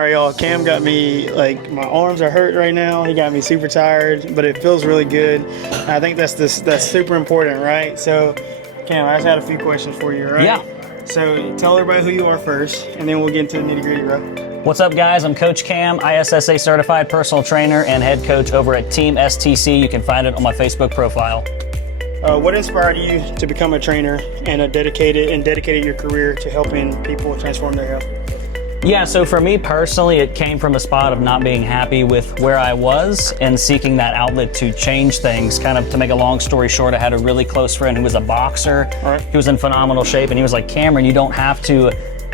All right, y'all, Cam got me, like, my arms are hurt right now. He got me super tired, but it feels really good. I think that's super important, right? So, Cam, I just had a few questions for you, right? Yeah. So, tell everybody who you are first, and then we'll get into the nitty-gritty, bro. What's up, guys? I'm Coach Cam, ISSA certified personal trainer and head coach over at Team STC. You can find it on my Facebook profile. What inspired you to become a trainer and dedicated your career to helping people transform their health? Yeah, so for me personally, it came from a spot of not being happy with where I was and seeking that outlet to change things. Kind of to make a long story short, I had a really close friend who was a boxer. All right. He was in phenomenal shape, and he was like, Cameron, you don't have to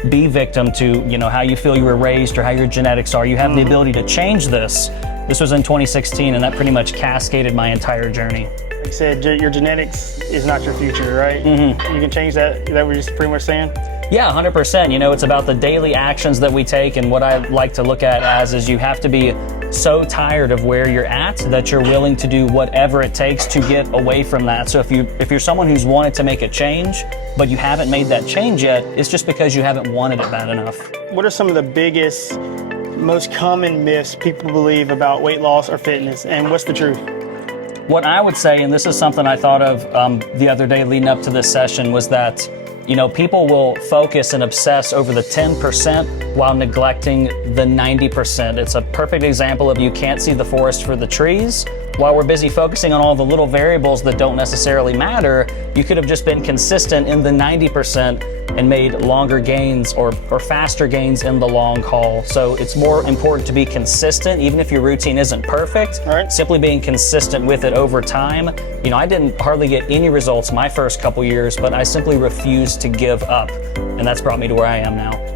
be victim to, how you feel you were raised or how your genetics are. You have the ability to change this. This was in 2016, and that pretty much cascaded my entire journey. Like you said, your genetics is not your future, right? You can change that. Is that what you're pretty much saying? Yeah, 100%. It's about the daily actions that we take, and what I like to look at as is you have to be so tired of where you're at that you're willing to do whatever it takes to get away from that. So if you're someone who's wanted to make a change, but you haven't made that change yet, it's just because you haven't wanted it bad enough. What are some of the biggest, most common myths people believe about weight loss or fitness, and what's the truth? What I would say, and this is something I thought of the other day leading up to this session, was that people will focus and obsess over the 10% while neglecting the 90%. It's a perfect example of you can't see the forest for the trees. While we're busy focusing on all the little variables that don't necessarily matter, you could have just been consistent in the 90% and made longer gains or faster gains in the long haul. So it's more important to be consistent, even if your routine isn't perfect. All right. Simply being consistent with it over time. I didn't hardly get any results my first couple years, but I simply refused to give up. And that's brought me to where I am now.